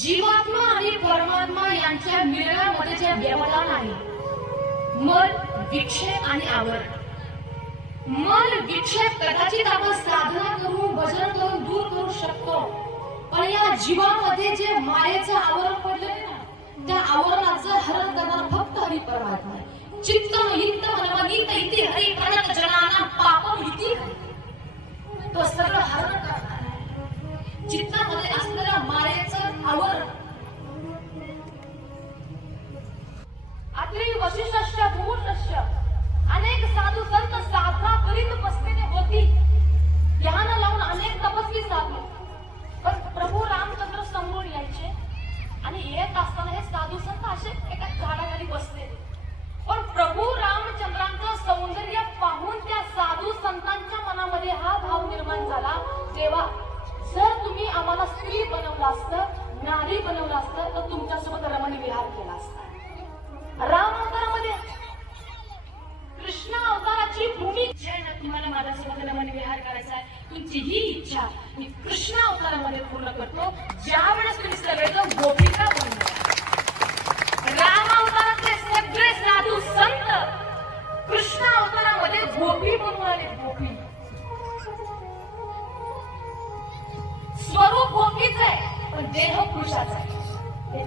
जीवात्मा आणि परमात्मा यांच्या मिलनामध्ये जे व्यवधान आहे, मन, विक्षेप आणि आवरण. मन विक्षेप कदाचित आपण साधना करून भजन करून दूर करू शकतो, पण या जीवामध्ये जे मायेचं आवरण पडलेलं ना, त्या आवरणाचं हरण करणार फक्त हरी परमात्मा आहे. चित्तम हित मनवनीत इति हरी प्रणत जनाना पापम इति हरी. तो सगळं हरण करणार आहे. चित्तामध्ये असलेल्या मायेचं आवरण. अत्रि वशिष्ठ भूषश्च अनेक साधू संत साधना करीत बसलेले होती. ध्यान लावून अनेक तपस्वी साधू, पण प्रभू रामचंद्र समोर यायचे आणि येत असताना हे साधू संत असे एका झाडाखाली बसलेले. पण प्रभू रामचंद्रांचं सौंदर्य पाहून त्या साधू संतांच्या मनामध्ये हा भाव निर्माण झाला, देवा जर तुम्ही आम्हाला स्त्री बनवलं असतं, नारी बनवलं असतं, तर तुमच्यासोबत रमण विहार केला असता. राम अवतारामध्ये कृष्ण अवताराची भूमी आहे ना, तुम्हाला माझ्यासोबत रमण विहार करायचा आहे, तुमची ही इच्छा मी कृष्ण अवतारामध्ये पूर्ण करतो. ज्या वेळेस तुम्ही सगळेजण गोपिका बनले. राम अवतारातले सगळे साधू संत कृष्ण अवतारामध्ये गोपी बनून आले. गोपी स्वरूप गोपीच आहे, पण देह पुरुषाचा आहे.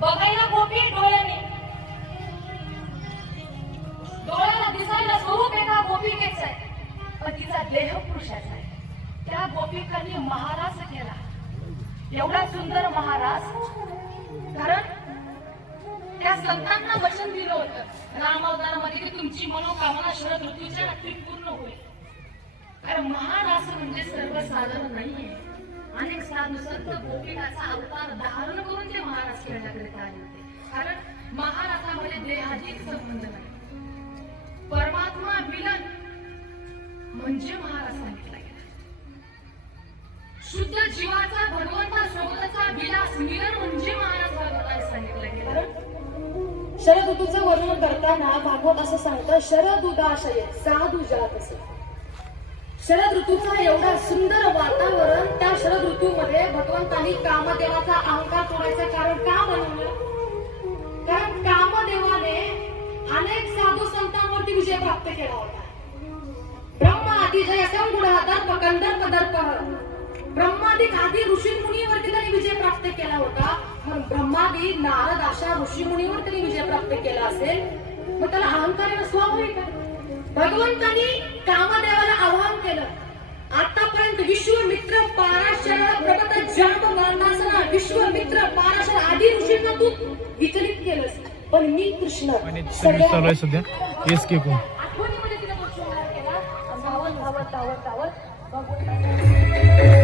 बघायला गोपी डोळ्याने, डोळ्याला दिसायला स्वरूप एका गोपिकेच आहे, पण तिचा देह पुरुषाचा आहे. त्या गोपिकांनी महाराज केला, एवढा सुंदर महाराज. कारण त्या संतांना वचन दिलं होतं राम अवतारामध्ये की तुमची मनोकामना शरद ऋतूच्या नक्की पूर्ण होईल. कारण महाराज म्हणजे सर्वसाधारण नाहीये. अनेक साधू संत गोपिकाचा अवतार धारण करून ते महाराज खेळण्याकरिता आले होते. कारण महाराजामध्ये देहाधिक संबंध नाही, परमात्मा मिलन म्हणजे महाराज सांगितला गेला. शुद्ध जीवाचा भगवंता सोबतचा विलास मिलन म्हणजे महाराज भागवताने सांगितलं गेलं. शरद ऋतूचं वर्णन करताना भागवत असं सांगतं, शरद उदाशय साधू जातसे. शरद ऋतूचा एवढा सुंदर वातावरण, त्या शरद ऋतूमध्ये भगवंतांनी कामदेवाचा अहंकार तोडायचं कारण का बनवलं? कारण कामदेवाने अनेक साधू संतांवरती विजय प्राप्त केला होता. ब्रह्म आदी जय संगुणादर्प कंदर्प दर्पः, ब्रह्मादिक आदी ऋषी मुनीवरती त्यांनी विजय प्राप्त केला होता. मग ब्रह्मादी नारद अशा ऋषी मुनीवर त्यांनी विजय प्राप्त केला असेल, मग त्याला अहंकार येणं स्वाभाविक आहे. भगवंतांनी कामदेवाला आवाहन केलं, आतापर्यंत विश्वमित्र पाराशर प्रगत जन्म वर्णासना विश्वमित्र पाराशर आदी ऋषींना तू विचलित केलंस, पण मी कृष्ण सध्या एस के कोण आठवणीमध्ये तिने तो शोधला केला. धावत धावत धावत धावत भगवंता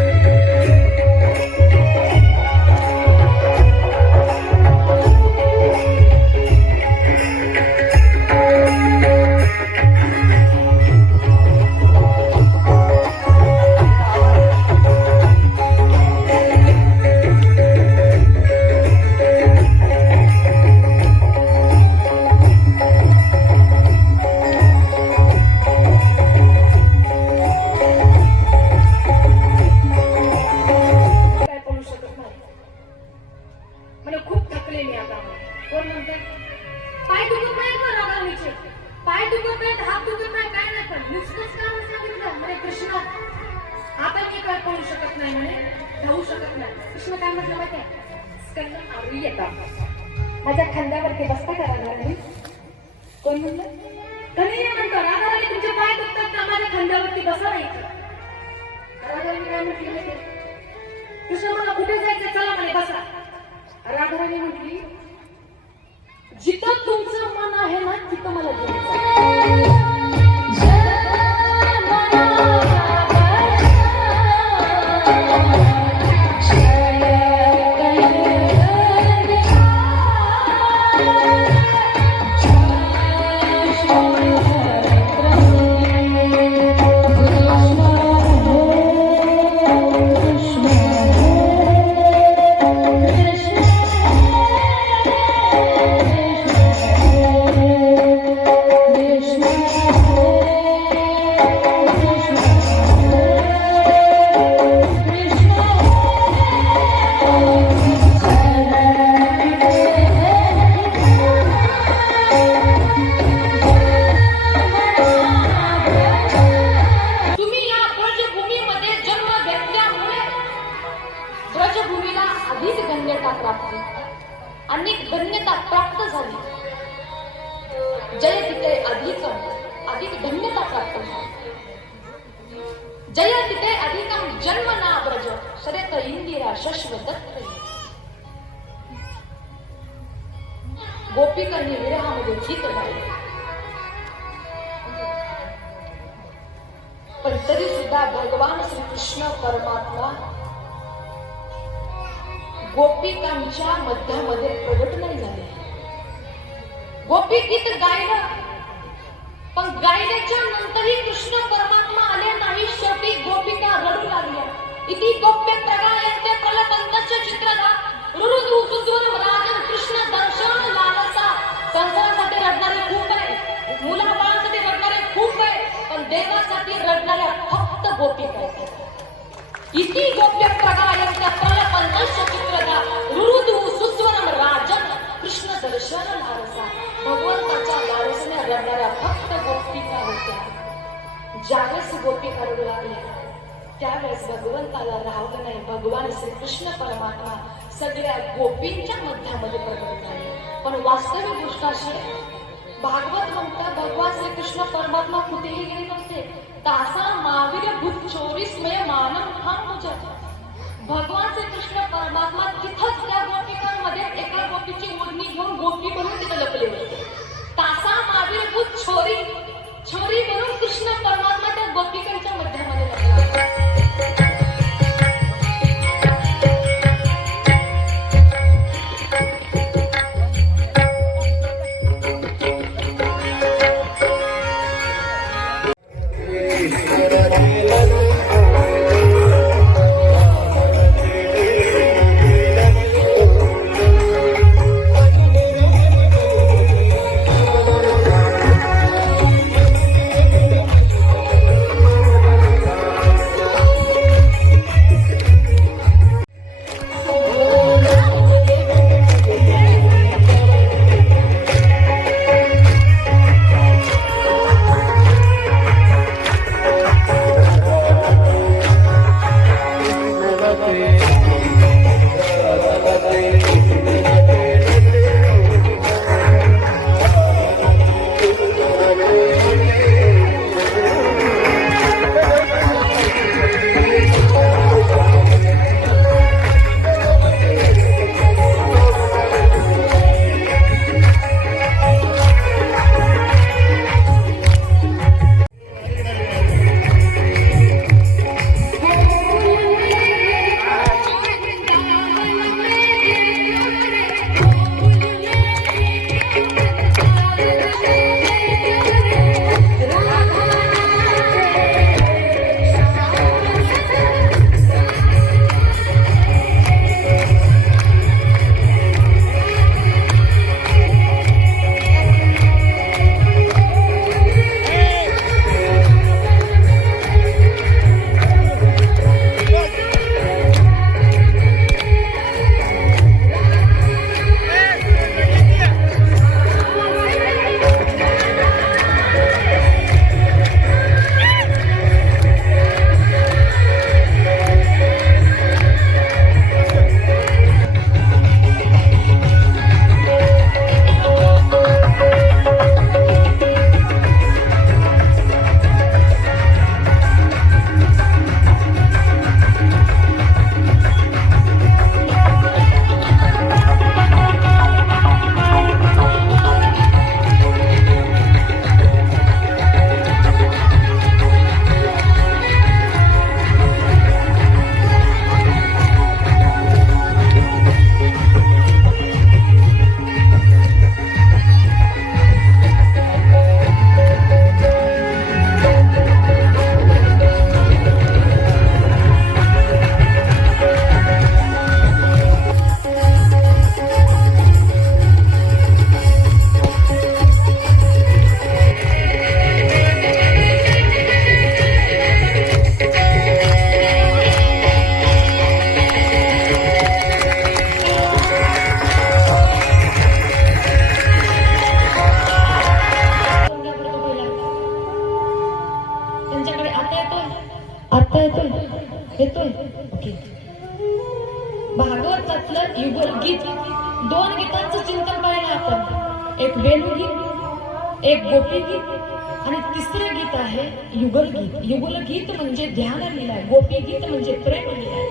माझ्या खांद्यावरती बसता का राधाराणी? कोण म्हणलं? कन्हैया म्हणतो, राधाराणी तुमचे पाय दुखतात का? माझ्या खांद्यावरती बसा नाही. राधाराणी काय म्हटली माहिती? कृष्ण म्हणला कुठे जायचं? चला म्हणे बसा. राधाराणी म्हटली, जिथं तुमचं मन आहे ना तिथं मला घेऊन Krishna भूमीला अधिक धन्यता प्राप्त अनेक धन्यता प्राप्त झाली. जय तिथे अधिक धन्यता प्राप्त झाली. जय तिथे अधिकम जन्म ना ब्रज शरत इंदिरा शश्वदत्त. गोपिकांनी विरहामध्ये गीत गायले, पण तरी सुद्धा भगवान श्री कृष्ण परमात्मा गोपिकांच्या मध्यामध्ये प्रगट नाही झाले. गोपी गीत गायलं, पण गायल्याच्या नंतरही कृष्ण परमात्मा आले नाही. शेवटी गोपिका रडू लागल्या. इति गोप्य प्रगायन्ते प्रलपन्तस्य चित्रधा रुरुदु सुस्वरम राजन कृष्ण दर्शन लालसा. संसारासाठी रडणारे खूप आहे, मुलाबाळांसाठी रडणारे खूप आहे, पण देवासाठी रडणाऱ्या फक्त गोपिका आहेत. इति गोप्य प्रगायन्ते प्रलपन्तस्य चित्रधा रुरुदु सुस्वरम राजन कृष्ण दर्शन लालसा. भगवंताच्या लालसेने रडणाऱ्या फक्त गोपिका होत्या. ज्यावेळेस गोपिका रडू लागल्या त्यावेळेस भगवंताला राहलं नाही. भगवान श्री कृष्ण परमात्मा सगळ्या गोपींच्या मध्यामध्ये प्रकट झाले. पण वास्तविक गोष्ट अशी आहे, भागवत म्हणता भगवान श्री कृष्ण परमात्मा कुठेही गेले नव्हते. तासा महावीर भूत चोरीसमय मानव ठाम मुझ. भगवान श्री कृष्ण परमात्मा तिथंच त्या गोपिकांमध्ये एका गोपीची ओढणी घेऊन गोपी म्हणून तिथे लपले होते. तासा महावीर भूत छोरी म्हणून कृष्ण परमात्मा त्या गोपिकांच्या मध्यामध्ये लपले. भागवतातलं युगल गीत, 2 गीतांचं चिंतन पाहिलं आपण. एक वेणुगीत, एक गोपी गीत आणि तिसरं गीत आहे युगल गीत. युगल गीत म्हणजे ध्यान लीला, गोपी गीत म्हणजे प्रेम लीला.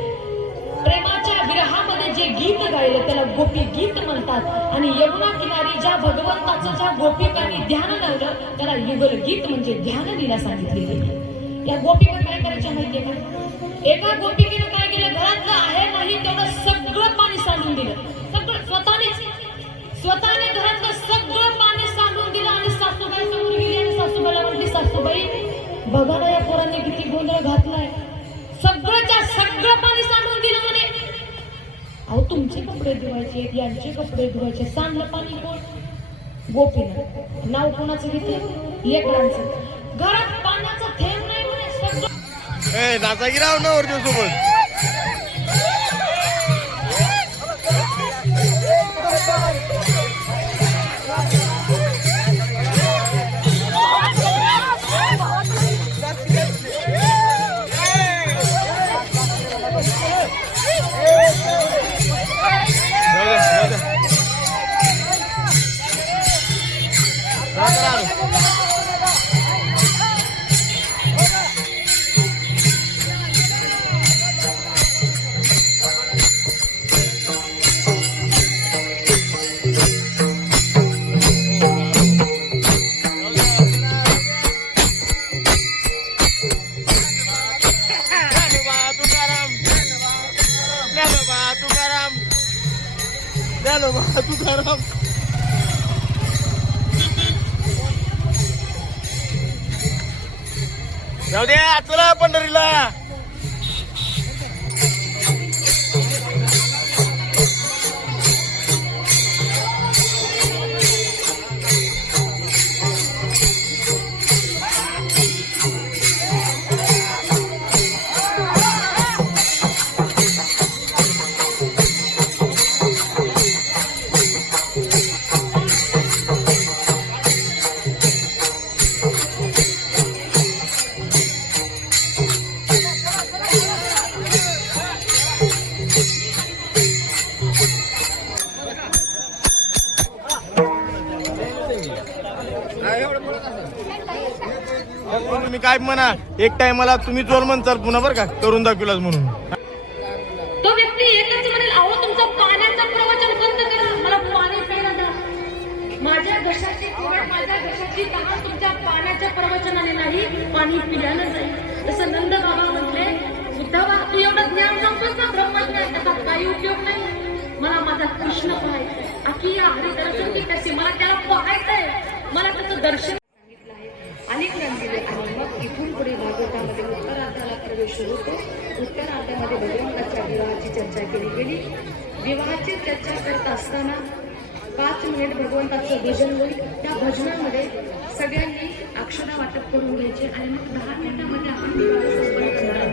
प्रेमाच्या विरहामध्ये जे गीत गायलं त्याला गोपी गीत म्हणतात. आणि यमुना किनारी ज्या भगवंताचं ज्या गोपिकांनी ध्यान लावलं त्याला युगल गीत म्हणजे ध्यान लीला सांगितली गेली. या गोपिका काय करायच्या माहितीये का? एका गोपिकेनं काय केलं, घरातलं आहे नाही तेवढं सगळं पाणी सांडून दिलं. सगळं स्वतःने घरातलं सगळं पाणी सांडून दिलं आणि सासूबाई समोर गेली आणि सासूबाईला म्हटली, सासूबाई बघा ना या पोरांनी किती गोंधळ घातलाय, सगळंच्या सगळं पाणी सांडून दिलं म्हणे. अहो तुमचे कपडे धुवायचे, यांचे कपडे धुवायचे, सांडलं पाणी कोण? गोपीनं. नाव कोणाचं घेतलं? लेकरांचं. घरात पाण्याचा थेंब नाही म्हणे. सगळं नाचा गिराव ना वरती सोबत. तुकाराम जाऊ दे चला पंढरीला. तुम्ही काय म्हणा, एक टाइमला तुम्ही जोर म्हणताल पुन्हा बरं का करून दाखवलाच म्हणून. तो व्यक्ती एकच म्हणेल, अहो तुमचं पाण्याचं प्रवचन बंद करा, मला पाणी प्यायला द्या. माझ्या घशाची तहान तुमच्या पाण्याच्या प्रवचनाने नाही, पाणी पिल्यानं जाईल. जसं नंद बाबा म्हटले, बुद्धवा तू एवढं ज्ञान सांगतोस ना ब्रह्मज्ञान, त्याचा काही उपयोग नाही. मला माझा कृष्ण पाहायचंय, अखी या हरिदर्शन की कशी, मला त्याला पाहायचंय, मला त्याचं दर्शन सांगितलं आहे. अनेक ग्रंथ दिले आणि मग इथून पुढे भागवतामध्ये उत्तरार्धाला प्रवेश होतो. उत्तरार्धामध्ये भगवंताच्या विवाहाची चर्चा केली गेली. विवाहाची चर्चा करत असताना 5 मिनिट भगवंताचं भजन होईल. त्या भजनामध्ये सगळ्यांनी अक्षरा वाटप करून घ्यायचे आणि मग 10 मिनिटांमध्ये आपण विवाह संपन्न करणार.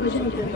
भजन करू.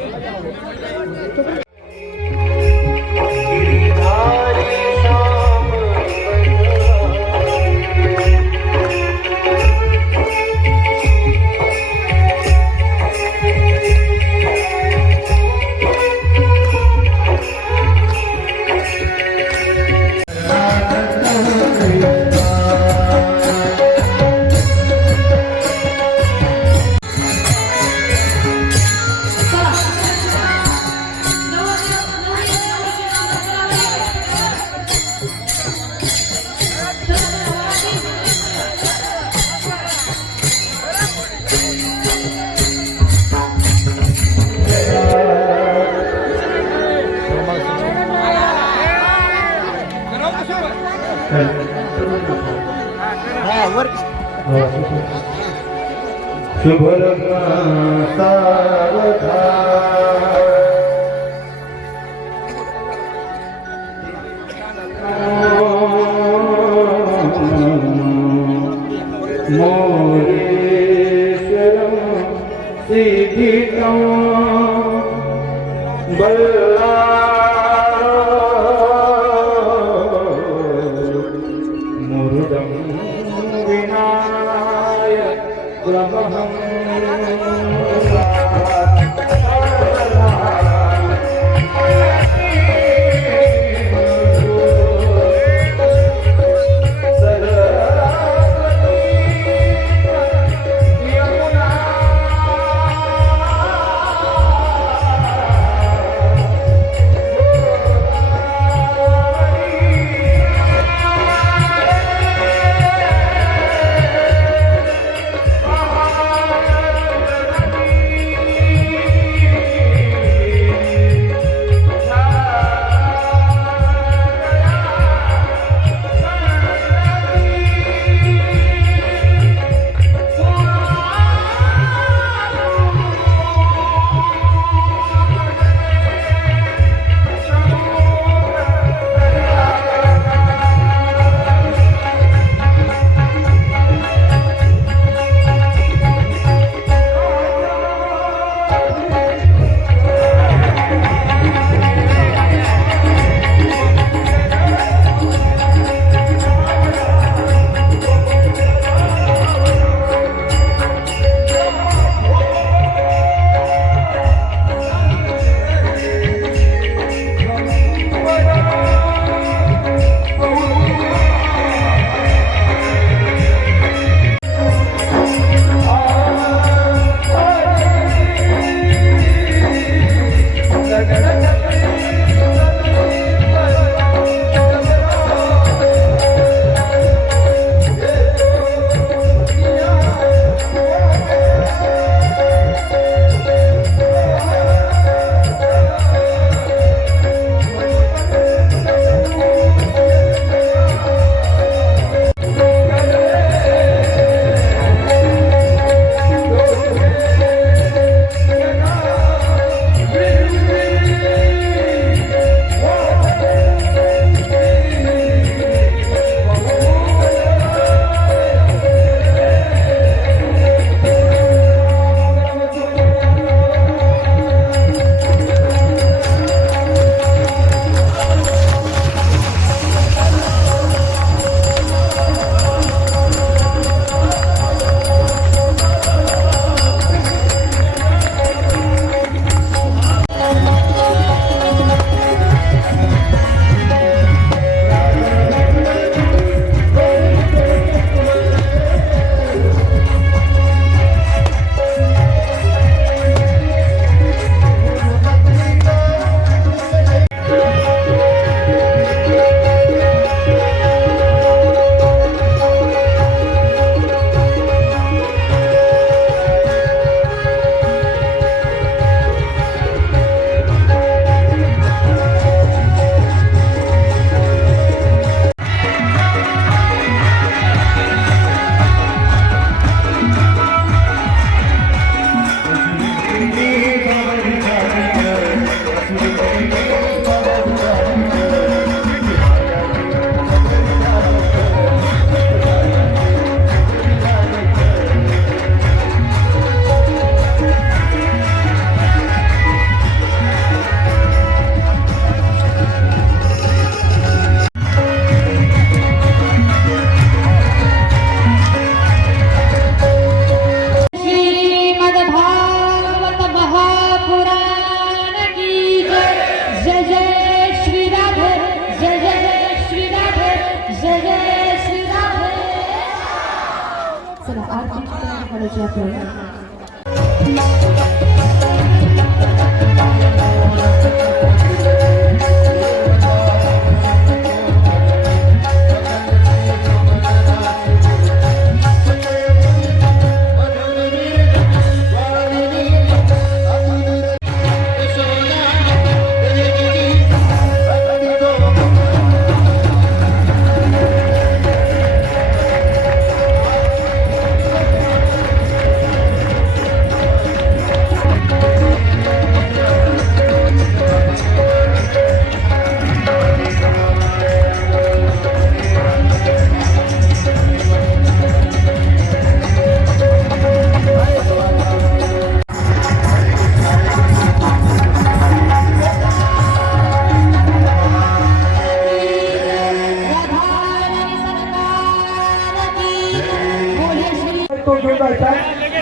तो घेऊन जायचा.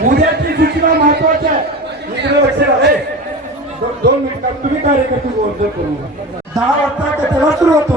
उद्याची सूचना महत्वाची आहे. इकडे लक्ष द्या. 2 मिनिटात तुम्ही कार्यकर्ते गोंधळ करू नका. 10 वाजता त्याला सुरू होतो.